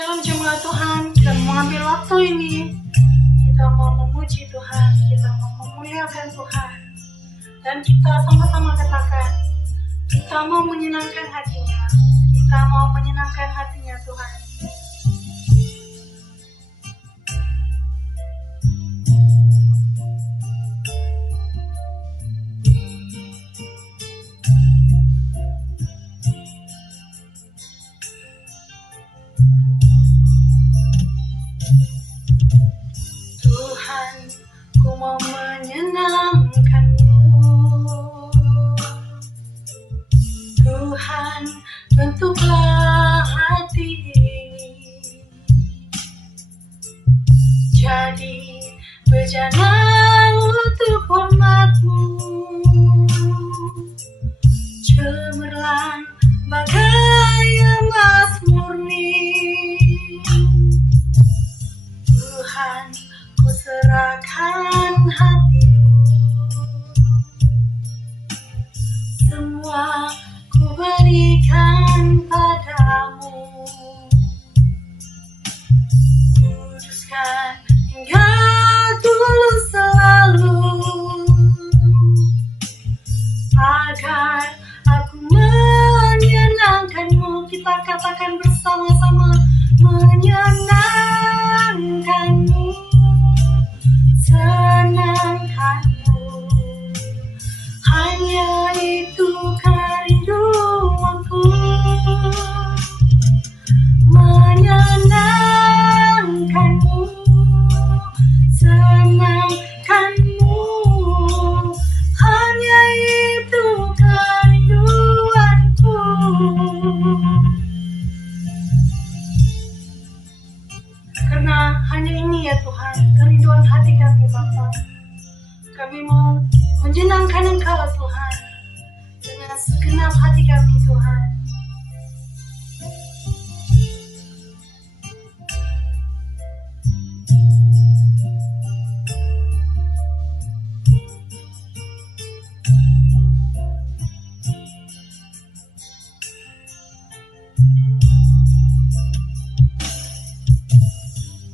Shalom jemaat Tuhan, kita mau ambil waktu ini. Kita mau memuji Tuhan, kita mau memuliakan Tuhan. Dan kita sama-sama katakan, kita mau menyenangkan hatinya. Kita mau menyenangkan hatinya Tuhan. Tuhan, ku mau menyenangkan-Mu. Tuhan, bentuklah hati ini jadi bejana untuk hormat-Mu, cemerlang bagai emas murni. Tuhan, ku serahkan hatiku, semua ku berikan padamu. Kuduskan hingga tulus selalu, agar aku menyenangkan-Mu. Kita katakan bersama-sama, menyenangkan-Mu, senangkan-Mu, hanya itu kerinduanku. Menyenangkan-Mu, senangkan-Mu, hanya itu kerinduanku. Karena hanya ini ya Tuhan, kerinduan hati kami Bapa. Kami mau menyenangkan Engkau Tuhan, dengan segenap hati kami Tuhan.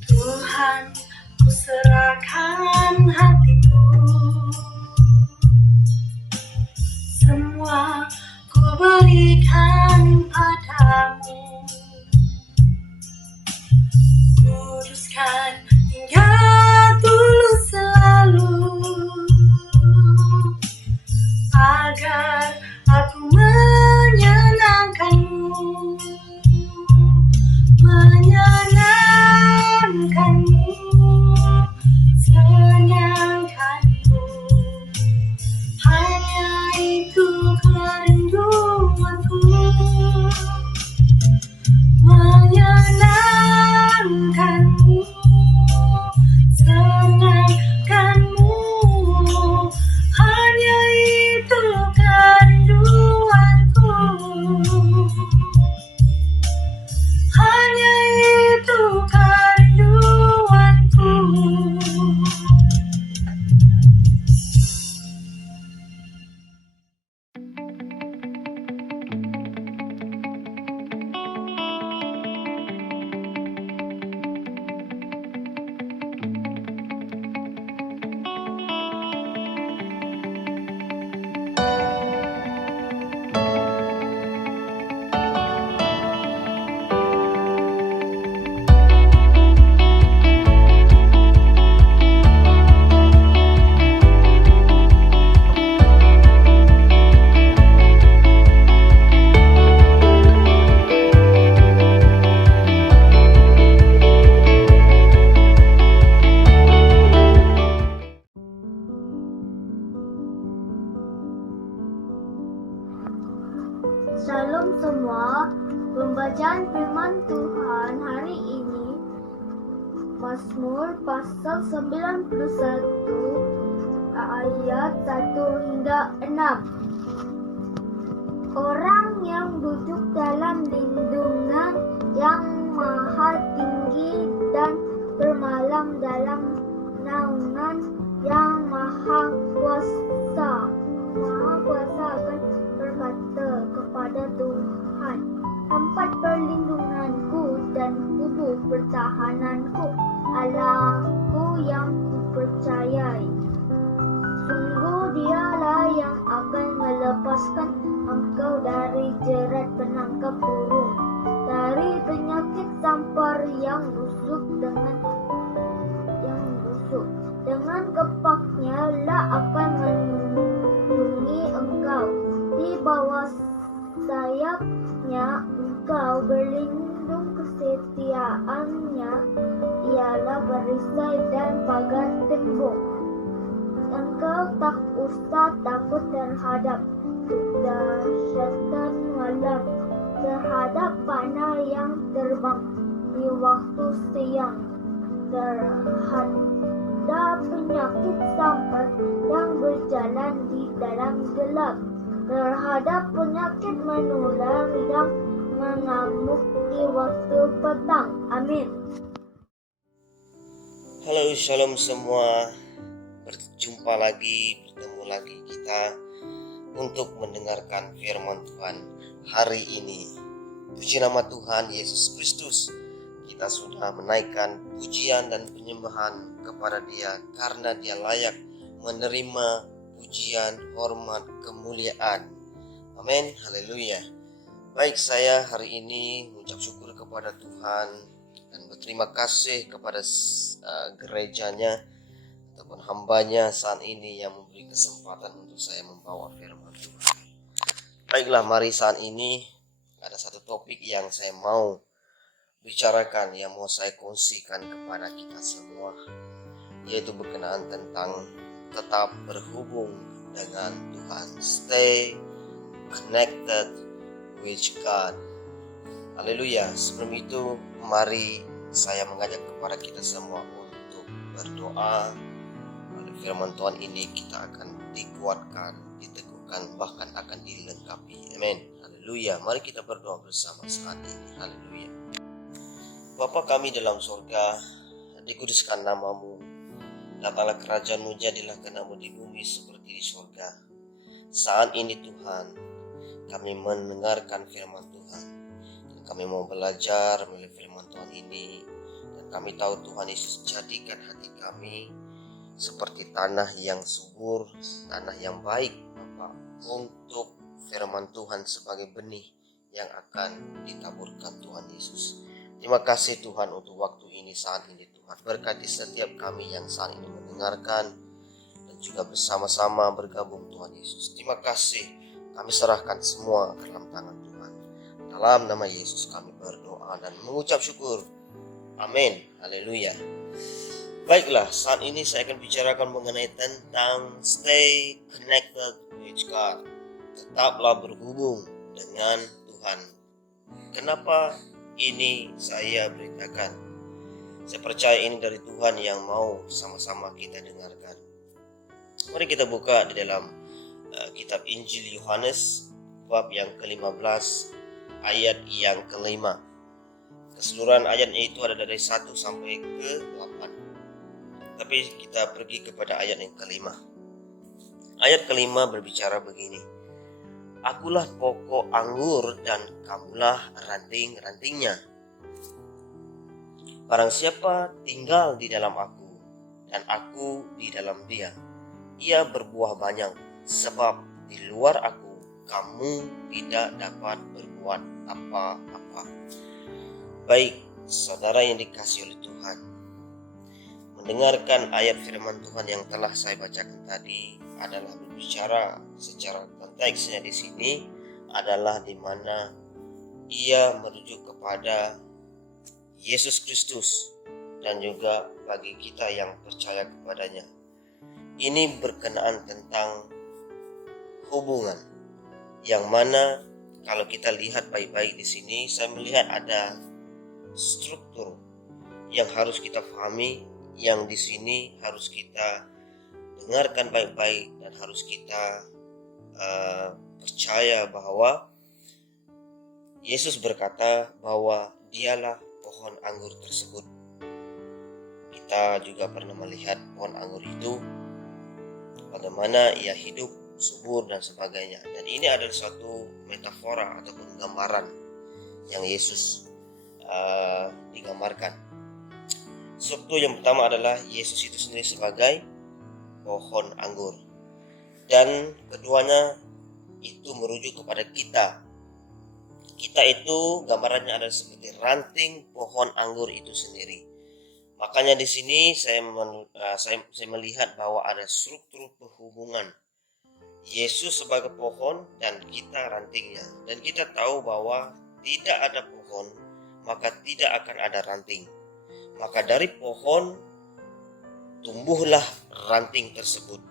Tuhan, ku serahkan hatiku, semua ku berikan padamu. Kuduskan hingga tulus selalu, agar aku menyenangkan-Mu. Menyenangkan-Mu, senangkan-Mu, hanya itu kerinduanku. Menyenangkan-Mu, senangkan-Mu, hanya itu kerinduanku. Hanya itu kerinduanku. Shalom semua, pembacaan firman Tuhan hari ini Mazmur pasal 91 ayat 1 hingga 6. Orang yang duduk dalam lindungan yang maha tinggi dan bermalam dalam naungan yang maha kuasa akan berkata kepada Tuhan, tempat perlindunganku dan tubuh pertahananku, Allahku yang kupercayai. Sungguh dialah yang akan melepaskan engkau dari jerat penangkap burung, dari penyakit sampar yang busuk. Dengan kepaknya lah akan melindungi engkau. Di bawah sayapnya engkau berlindung, kesetiaannya ialah perisai dan pagar tembok. Engkau tak usah takut terhadap dahsyatan malam, terhadap panah yang terbang di waktu siang, terhadap penyakit sampar yang berjalan di dalam gelap, terhadap penyakit menular yang mengamuk di waktu petang. Amin. Halo, shalom semua. Bertemu lagi kita untuk mendengarkan firman Tuhan hari ini. Puji nama Tuhan Yesus Kristus. Kita sudah menaikkan pujian dan penyembahan kepada Dia karena Dia layak menerima pujian, hormat, kemuliaan. Amin, haleluya. Baik, saya hari ini mengucap syukur kepada Tuhan dan berterima kasih kepada gerejanya ataupun hambanya saat ini yang memberi kesempatan untuk saya membawa firman Tuhan. Baiklah, mari saat ini ada satu topik yang saya mau bicarakan, yang mau saya kongsikan kepada kita semua, yaitu berkenaan tentang tetap berhubung dengan Tuhan. Stay connected with God. Haleluya. Sebelum itu, mari saya mengajak kepada kita semua untuk berdoa. Oleh firman Tuhan ini kita akan dikuatkan, diteguhkan, bahkan akan dilengkapi. Amin. Haleluya. Mari kita berdoa bersama saat ini. Haleluya. Bapa kami dalam surga, dikuduskan namamu. Datanglah kerajaan-Mu, jadilah kehendak-Mu di bumi seperti di surga. Saat ini Tuhan, kami mendengarkan firman Tuhan, dan kami mau belajar melalui firman Tuhan ini. Dan kami tahu Tuhan Yesus, jadikan hati kami seperti tanah yang subur, tanah yang baik Bapa, untuk firman Tuhan sebagai benih yang akan ditaburkan Tuhan Yesus. Terima kasih Tuhan untuk waktu ini saat ini Tuhan. Berkati setiap kami yang saat ini mendengarkan dan juga bersama-sama bergabung Tuhan Yesus. Terima kasih, kami serahkan semua ke dalam tangan Tuhan. Dalam nama Yesus kami berdoa dan mengucap syukur. Amin. Haleluya. Baiklah, saat ini saya akan bicarakan mengenai tentang stay connected with God. Tetaplah berhubung dengan Tuhan. Kenapa ini saya beritakan? Saya percaya ini dari Tuhan yang mau sama-sama kita dengarkan. Mari kita buka di dalam kitab Injil Yohanes bab yang ke-15 ayat yang ke-5. Keseluruhan ayatnya itu ada dari 1 sampai ke 8. Tapi kita pergi kepada ayat yang ke-5. Ayat ke-5 berbicara begini. Akulah pokok anggur dan kamulah ranting-rantingnya. Barang siapa tinggal di dalam aku dan aku di dalam dia, ia berbuah banyak, sebab di luar aku kamu tidak dapat berbuat apa-apa. Baik, saudara yang dikasihi oleh Tuhan, mendengarkan ayat firman Tuhan yang telah saya bacakan tadi adalah berbicara secara konteksnya di sini adalah di mana ia merujuk kepada Yesus Kristus dan juga bagi kita yang percaya kepadanya. Ini berkenaan tentang hubungan yang mana kalau kita lihat baik-baik di sini, saya melihat ada struktur yang harus kita pahami, yang di sini harus kita dengarkan baik-baik dan harus kita percaya bahwa Yesus berkata bahwa dialah pohon anggur tersebut. Kita juga pernah melihat pohon anggur itu, bagaimana ia hidup, subur dan sebagainya. Dan ini adalah suatu metafora ataupun gambaran yang Yesus digambarkan. Struktur yang pertama adalah Yesus itu sendiri sebagai pohon anggur. Dan keduanya itu merujuk kepada kita. Kita itu gambarannya adalah seperti ranting pohon anggur itu sendiri. Makanya di sini saya melihat bahwa ada struktur perhubungan. Yesus sebagai pohon dan kita rantingnya. Dan kita tahu bahwa tidak ada pohon, maka tidak akan ada ranting. Maka dari pohon tumbuhlah ranting tersebut.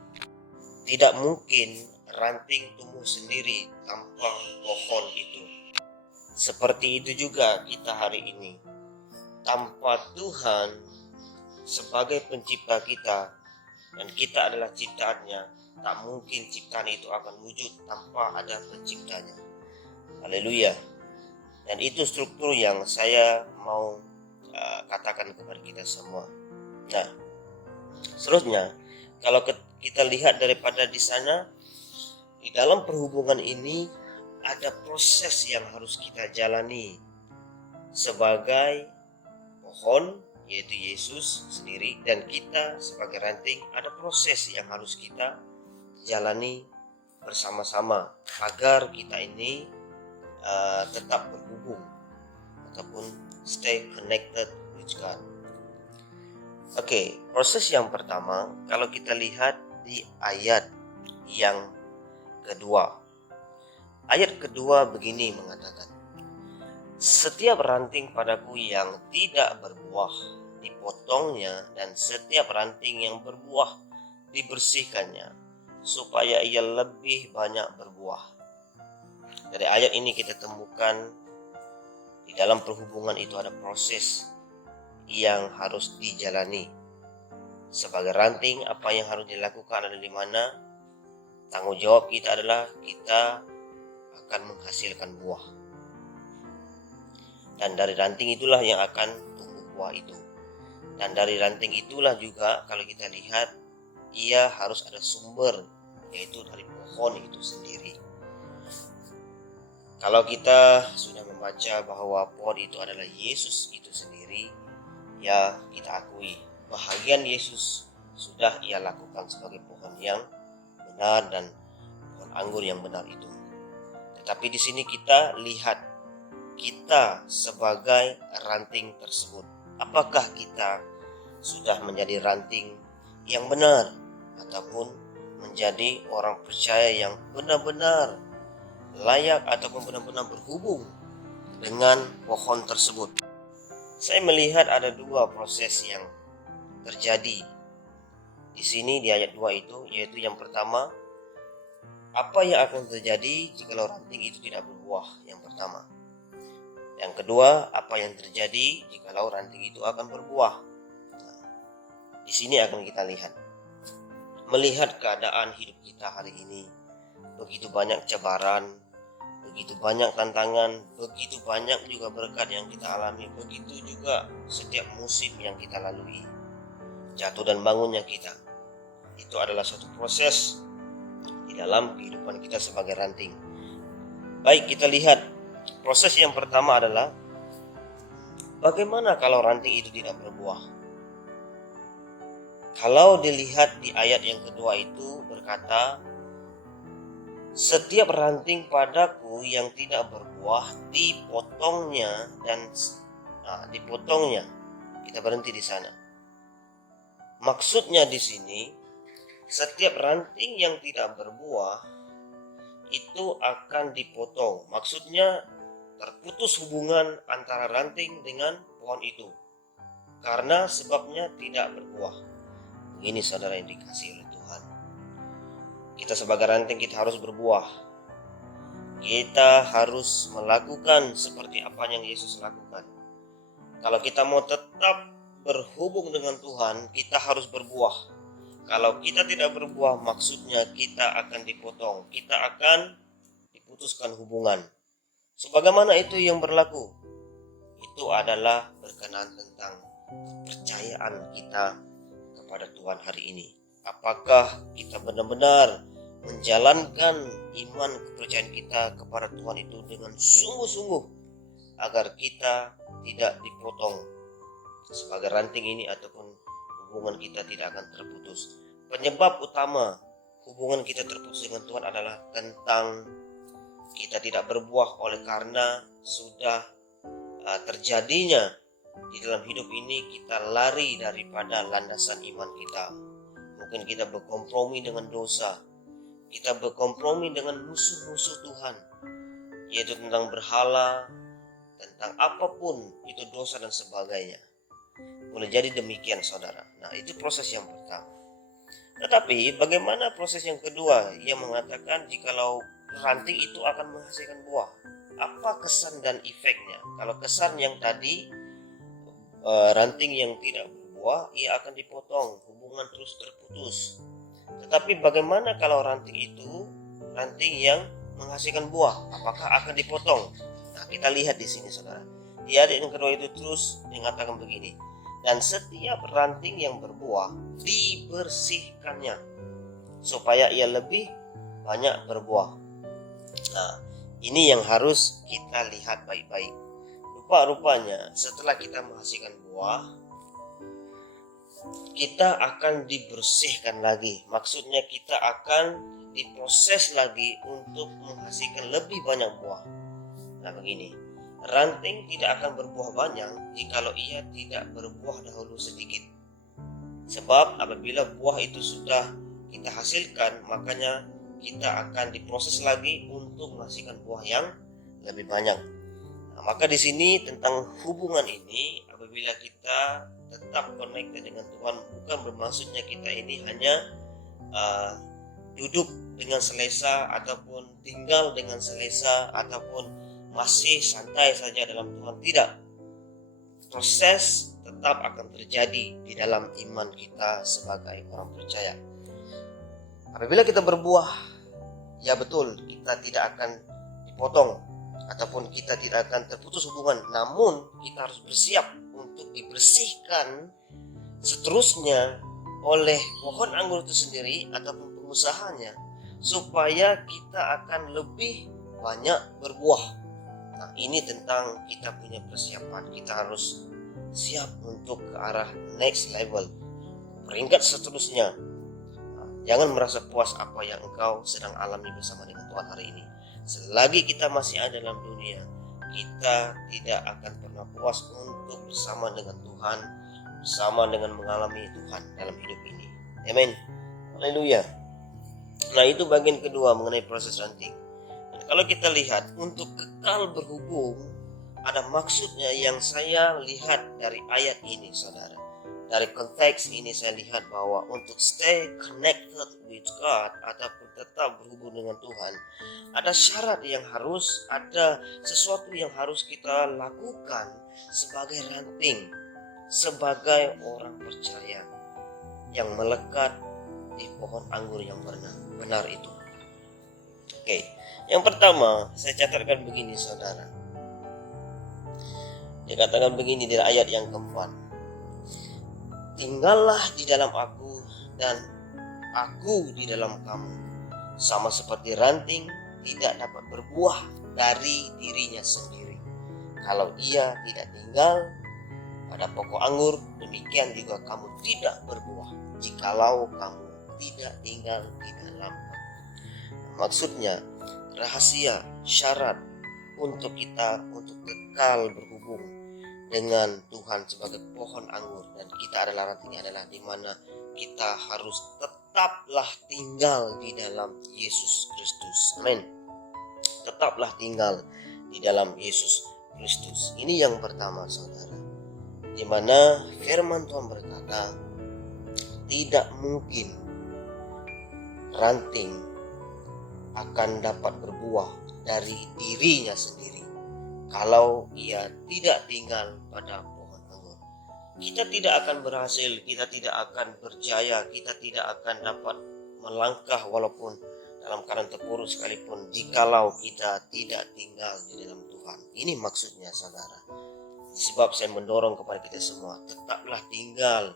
Tidak mungkin ranting tumbuh sendiri tanpa pohon itu. Seperti itu juga kita hari ini. Tanpa Tuhan sebagai pencipta kita, dan kita adalah ciptaannya, tak mungkin ciptaan itu akan wujud tanpa ada penciptanya. Haleluya. Dan itu struktur yang saya mau katakan kepada kita semua. Nah, seterusnya, kalau kita lihat daripada di sana, di dalam perhubungan ini ada proses yang harus kita jalani sebagai pohon, yaitu Yesus sendiri, dan kita sebagai ranting ada proses yang harus kita jalani bersama-sama agar kita ini tetap berhubung ataupun stay connected with God. Oke, proses yang pertama kalau kita lihat di ayat yang kedua. Ayat kedua begini mengatakan, setiap ranting padaku yang tidak berbuah dipotongnya, dan setiap ranting yang berbuah dibersihkannya, supaya ia lebih banyak berbuah. Dari ayat ini kita temukan di dalam perhubungan itu ada proses yang harus dijalani. Sebagai ranting, apa yang harus dilakukan ada di mana? Tanggung jawab kita adalah kita akan menghasilkan buah. Dan dari ranting itulah yang akan tumbuh buah itu. Dan dari ranting itulah juga kalau kita lihat, ia harus ada sumber, yaitu dari pohon itu sendiri. Kalau kita sudah membaca bahwa pohon itu adalah Yesus itu sendiri, ya kita akui bahagian Yesus sudah ia lakukan sebagai pohon yang benar dan pohon anggur yang benar itu. Tetapi di sini kita lihat kita sebagai ranting tersebut. Apakah kita sudah menjadi ranting yang benar ataupun menjadi orang percaya yang benar-benar layak ataupun benar-benar berhubung dengan pohon tersebut? Saya melihat ada dua proses yang terjadi di sini di ayat 2 itu, yaitu yang pertama, apa yang akan terjadi jika ranting itu tidak berbuah? Yang pertama. Yang kedua, apa yang terjadi jika ranting itu akan berbuah? Nah, di sini akan kita lihat. Melihat keadaan hidup kita hari ini, begitu banyak cabaran, begitu banyak tantangan, begitu banyak juga berkat yang kita alami, begitu juga setiap musim yang kita lalui. Jatuh dan bangunnya kita, itu adalah suatu proses di dalam kehidupan kita sebagai ranting. Baik, kita lihat proses yang pertama adalah bagaimana kalau ranting itu tidak berbuah. Kalau dilihat di ayat yang kedua itu berkata, setiap ranting padaku yang tidak berbuah dipotongnya dan dipotongnya. Kita berhenti di sana. Maksudnya di sini, setiap ranting yang tidak berbuah itu akan dipotong. Maksudnya terputus hubungan antara ranting dengan pohon itu, karena sebabnya tidak berbuah. Begini saudara yang dikasihi oleh Tuhan, kita sebagai ranting kita harus berbuah. Kita harus melakukan seperti apa yang Yesus lakukan. Kalau kita mau tetap berhubung dengan Tuhan, kita harus berbuah. Kalau kita tidak berbuah, maksudnya kita akan dipotong, kita akan diputuskan hubungan. Sebagaimana itu yang berlaku, itu adalah berkenaan tentang kepercayaan kita kepada Tuhan hari ini. Apakah kita benar-benar menjalankan iman kepercayaan kita kepada Tuhan itu dengan sungguh-sungguh agar kita tidak dipotong sebagai ranting ini ataupun hubungan kita tidak akan terputus. Penyebab utama hubungan kita terputus dengan Tuhan adalah tentang kita tidak berbuah oleh karena sudah terjadinya di dalam hidup ini kita lari daripada landasan iman kita. Mungkin kita berkompromi dengan dosa, kita berkompromi dengan musuh-musuh Tuhan, yaitu tentang berhala, tentang apapun itu dosa dan sebagainya. Boleh jadi demikian saudara. Nah, itu proses yang pertama. Tetapi bagaimana proses yang kedua yang mengatakan jikalau ranting itu akan menghasilkan buah? Apa kesan dan efeknya? Kalau kesan yang tadi, ranting yang tidak berbuah, ia akan dipotong, hubungan terus terputus. Tetapi bagaimana kalau ranting itu, ranting yang menghasilkan buah, apakah akan dipotong? Nah, kita lihat di sini saudara. Di ayat yang kedua itu terus mengatakan begini, dan setiap ranting yang berbuah dibersihkannya supaya ia lebih banyak berbuah. Nah, ini yang harus kita lihat baik-baik. Rupa-rupanya setelah kita menghasilkan buah, kita akan dibersihkan lagi. Maksudnya kita akan diproses lagi untuk menghasilkan lebih banyak buah. Nah begini, ranting tidak akan berbuah banyak jikalau ia tidak berbuah dahulu sedikit. Sebab apabila buah itu sudah kita hasilkan, makanya kita akan diproses lagi untuk menghasilkan buah yang lebih banyak. Nah, maka di sini tentang hubungan ini, apabila kita tetap connected dengan Tuhan, bukan bermaksudnya kita ini hanya duduk dengan selesa ataupun tinggal dengan selesa ataupun masih santai saja dalam Tuhan. Tidak. Proses tetap akan terjadi di dalam iman kita sebagai orang percaya. Apabila kita berbuah, ya betul, kita tidak akan dipotong ataupun kita tidak akan terputus hubungan. Namun kita harus bersiap untuk dibersihkan seterusnya oleh pohon anggur itu sendiri ataupun pengusahanya, supaya kita akan lebih banyak berbuah. Nah, ini tentang kita punya persiapan. Kita harus siap untuk ke arah next level, peringkat seterusnya. Nah, jangan merasa puas apa yang engkau sedang alami bersama dengan Tuhan hari ini. Selagi kita masih ada dalam dunia, kita tidak akan pernah puas untuk bersama dengan Tuhan, bersama dengan mengalami Tuhan dalam hidup ini. Amin. Haleluya. Nah, itu bagian kedua mengenai proses ranting. Kalau kita lihat untuk kekal berhubung, ada maksudnya yang saya lihat dari ayat ini saudara. Dari konteks ini saya lihat bahwa untuk stay connected with God ataupun tetap berhubung dengan Tuhan, ada syarat yang harus, ada sesuatu yang harus kita lakukan sebagai ranting, sebagai orang percaya yang melekat di pohon anggur yang benar itu. Oke, yang pertama saya catatkan begini saudara. Dikatakan begini di ayat yang keempat. Tinggallah di dalam aku dan aku di dalam kamu. Sama seperti ranting tidak dapat berbuah dari dirinya sendiri kalau ia tidak tinggal pada pokok anggur, demikian juga kamu tidak berbuah jikalau kamu tidak tinggal di dalam aku. Maksudnya rahasia, syarat untuk kita untuk kekal berhubung dengan Tuhan sebagai pohon anggur dan kita adalah ranting adalah di mana kita harus tetaplah tinggal di dalam Yesus Kristus. Amin. Tetaplah tinggal di dalam Yesus Kristus. Ini yang pertama saudara. Di mana firman Tuhan berkata, tidak mungkin ranting akan dapat berbuah dari dirinya sendiri kalau ia tidak tinggal pada pohon anggur. Kita tidak akan berhasil, kita tidak akan berjaya, kita tidak akan dapat melangkah walaupun dalam keadaan terpuruk sekalipun jikalau kita tidak tinggal di dalam Tuhan. Ini maksudnya saudara. Sebab saya mendorong kepada kita semua, tetaplah tinggal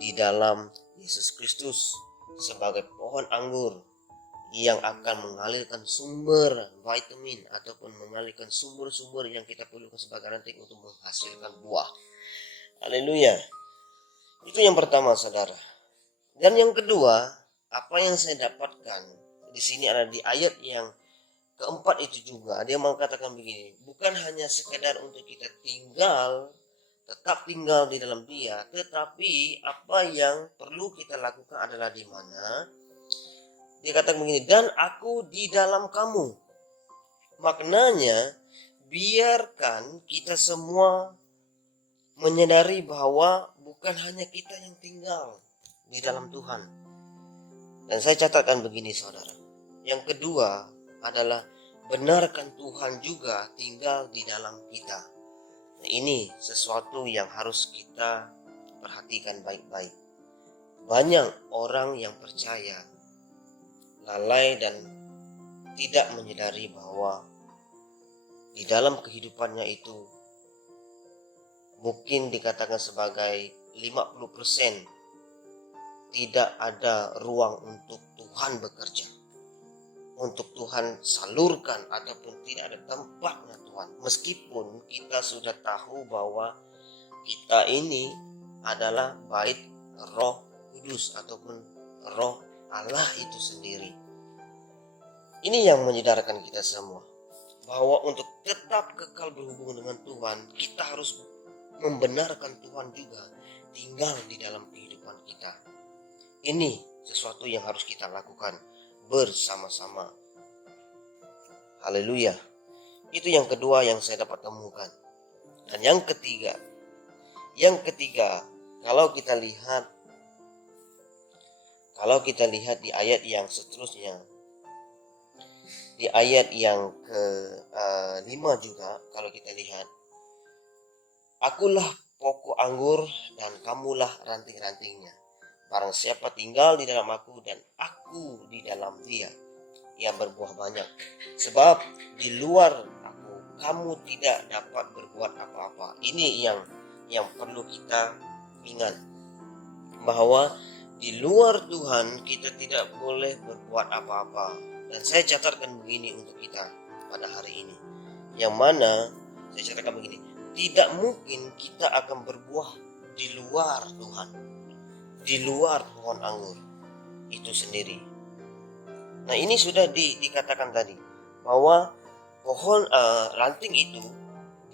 di dalam Yesus Kristus sebagai pohon anggur yang akan mengalirkan sumber vitamin ataupun mengalirkan sumber-sumber yang kita perlukan sebagai ranting untuk menghasilkan buah. Haleluya. Itu yang pertama, saudara. Dan yang kedua, apa yang saya dapatkan di sini ada di ayat yang keempat itu juga. Dia mengatakan begini, bukan hanya sekedar untuk kita tetap tinggal di dalam Dia, tetapi apa yang perlu kita lakukan adalah di mana dia katakan begini, dan aku di dalam kamu. Maknanya, biarkan kita semua menyadari bahwa bukan hanya kita yang tinggal di dalam Tuhan. Dan saya catatkan begini, saudara. Yang kedua adalah benarkan Tuhan juga tinggal di dalam kita. Nah, ini sesuatu yang harus kita perhatikan baik-baik. Banyak orang yang percaya lalai dan tidak menyadari bahwa di dalam kehidupannya itu mungkin dikatakan sebagai 50% tidak ada ruang untuk Tuhan bekerja, untuk Tuhan salurkan, ataupun tidak ada tempatnya Tuhan. Meskipun kita sudah tahu bahwa kita ini adalah bait Roh Kudus ataupun Roh Allah itu sendiri. Ini yang menyadarkan kita semua bahwa untuk tetap kekal berhubungan dengan Tuhan, kita harus membenarkan Tuhan juga tinggal di dalam kehidupan kita. Ini sesuatu yang harus kita lakukan bersama-sama. Haleluya. Itu yang kedua yang saya dapat temukan. Dan yang ketiga, kalau kita lihat di ayat yang seterusnya, di ayat yang ke-5 juga, kalau kita lihat, akulah pokok anggur dan kamulah ranting-rantingnya. Barang siapa tinggal di dalam aku dan aku di dalam dia, ia berbuah banyak. Sebab di luar aku, kamu tidak dapat berbuat apa-apa. Ini yang perlu kita ingat, bahwa di luar Tuhan kita tidak boleh berbuat apa-apa. Dan saya catatkan begini untuk kita pada hari ini, yang mana saya catatkan begini, tidak mungkin kita akan berbuah di luar Tuhan, di luar pohon anggur itu sendiri. Nah, ini sudah dikatakan tadi bahwa pohon ranting itu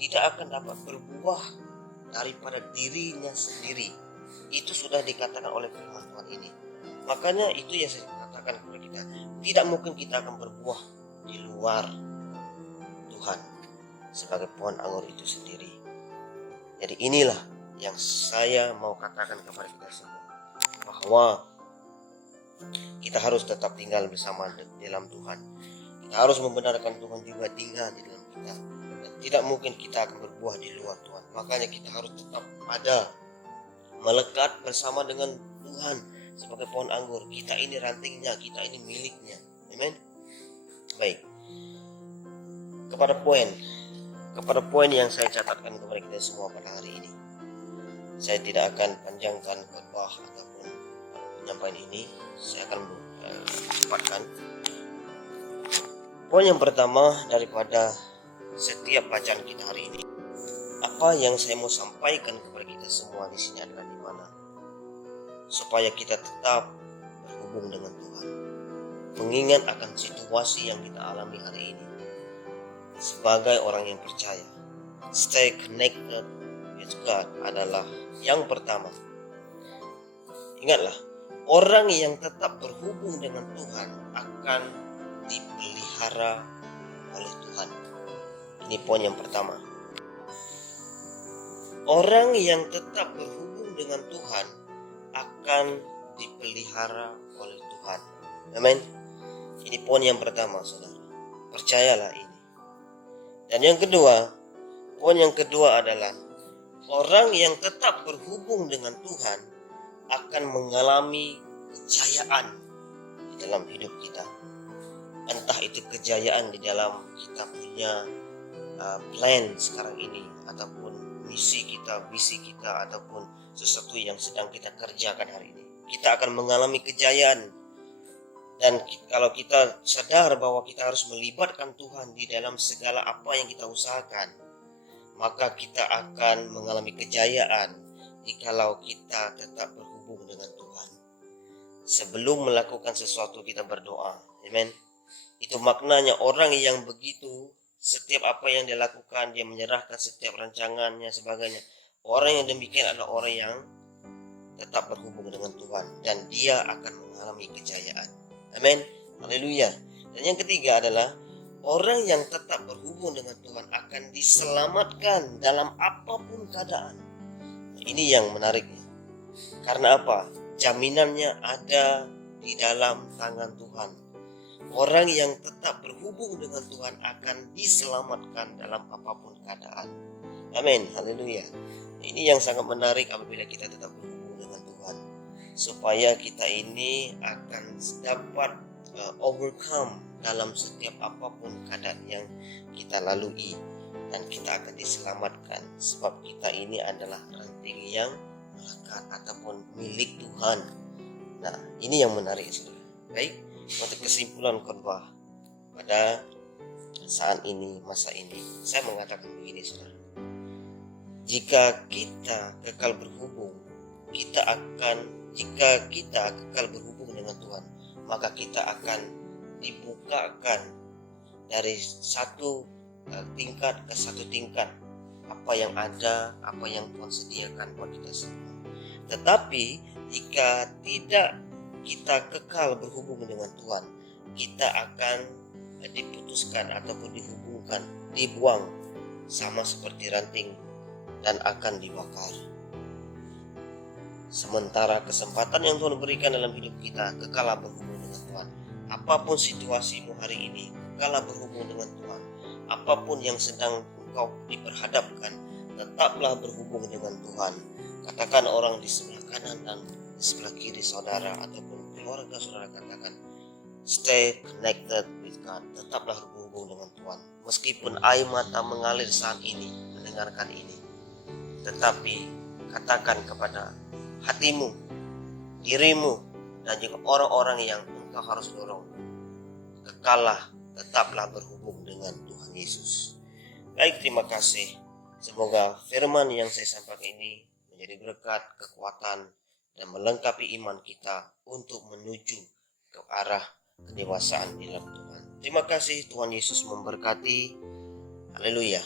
tidak akan dapat berbuah daripada dirinya sendiri. Itu sudah dikatakan oleh firman Tuhan ini. Makanya itu yang saya katakan kepada kita, tidak mungkin kita akan berbuah di luar Tuhan sebagai pohon anggur itu sendiri. Jadi inilah yang saya mau katakan kepada kita semua, bahwa kita harus tetap tinggal bersama dalam Tuhan. Kita harus membenarkan Tuhan juga tinggal di dalam kita. Dan tidak mungkin kita akan berbuah di luar Tuhan. Makanya kita harus tetap ada, melekat bersama dengan Tuhan sebagai pohon anggur. Kita ini rantingnya, kita ini miliknya. Amen. Baik. Kepada poin yang saya catatkan kepada kita semua pada hari ini, saya tidak akan panjangkan khotbah ataupun penyampaian ini. Saya akan cepatkan. Poin yang pertama daripada setiap bacaan kita hari ini, apa yang saya mau sampaikan kepada kita semua di sini adalah di mana supaya kita tetap berhubung dengan Tuhan, mengingat akan situasi yang kita alami hari ini sebagai orang yang percaya. Stay connected with God adalah yang pertama. Ingatlah, orang yang tetap berhubung dengan Tuhan akan dipelihara oleh Tuhan. Ini poin yang pertama. Orang yang tetap berhubung dengan Tuhan akan dipelihara oleh Tuhan. Amin. Ini poin yang pertama, saudara. Percayalah ini. Dan yang kedua, poin yang kedua adalah orang yang tetap berhubung dengan Tuhan akan mengalami kejayaan di dalam hidup kita. Entah itu kejayaan di dalam kita punya plan sekarang ini, ataupun misi kita, visi kita, ataupun sesuatu yang sedang kita kerjakan hari ini. Kita akan mengalami kejayaan. Dan kalau kita sadar bahwa kita harus melibatkan Tuhan di dalam segala apa yang kita usahakan, maka kita akan mengalami kejayaan. jikalau kita tetap berhubung dengan Tuhan. Sebelum melakukan sesuatu kita berdoa. Amen. Itu maknanya orang yang begitu, setiap apa yang dia lakukan, dia menyerahkan setiap rancangannya, sebagainya. Orang yang demikian adalah orang yang tetap berhubung dengan Tuhan, dan dia akan mengalami kejayaan. Amin. Haleluya. Dan yang ketiga adalah orang yang tetap berhubung dengan Tuhan akan diselamatkan dalam apapun keadaan. Ini yang menariknya. Karena apa? Jaminannya ada di dalam tangan Tuhan. Orang yang tetap berhubung dengan Tuhan akan diselamatkan dalam apapun keadaan. Amin. Haleluya. Ini yang sangat menarik apabila kita tetap berhubung dengan Tuhan. Supaya kita ini akan dapat overcome dalam setiap apapun keadaan yang kita lalui. Dan kita akan diselamatkan. Sebab kita ini adalah ranting yang melekat ataupun milik Tuhan. Nah, ini yang menarik, saudara. Baik, untuk kesimpulan khotbah pada saat ini, masa ini, saya mengatakan begini, saudara. Jika kita kekal berhubung dengan Tuhan, maka kita akan dibukakan dari satu tingkat ke satu tingkat apa yang ada, apa yang Tuhan sediakan buat kita semua. Tetapi jika tidak kita kekal berhubung dengan Tuhan, kita akan diputuskan ataupun dihubungkan, dibuang sama seperti ranting dan akan dibakar. Sementara kesempatan yang Tuhan berikan dalam hidup kita, kekalah berhubung dengan Tuhan. Apapun situasimu hari ini, kekalah berhubung dengan Tuhan. Apapun yang sedang engkau diperhadapkan, tetaplah berhubung dengan Tuhan. Katakan orang di sebelah kanan dan di sebelah kiri saudara ataupun keluarga saudara, katakan, stay connected with God. Tetaplah berhubung dengan Tuhan. Meskipun air mata mengalir saat ini, mendengarkan ini, tetapi katakan kepada hatimu, dirimu, dan juga orang-orang yang engkau harus dorong, kekalah, tetaplah berhubung dengan Tuhan Yesus. Baik, terima kasih. Semoga firman yang saya sampaikan ini menjadi berkat, kekuatan, dan melengkapi iman kita untuk menuju ke arah kedewasaan di dalam Tuhan. Terima kasih, Tuhan Yesus memberkati. Haleluya.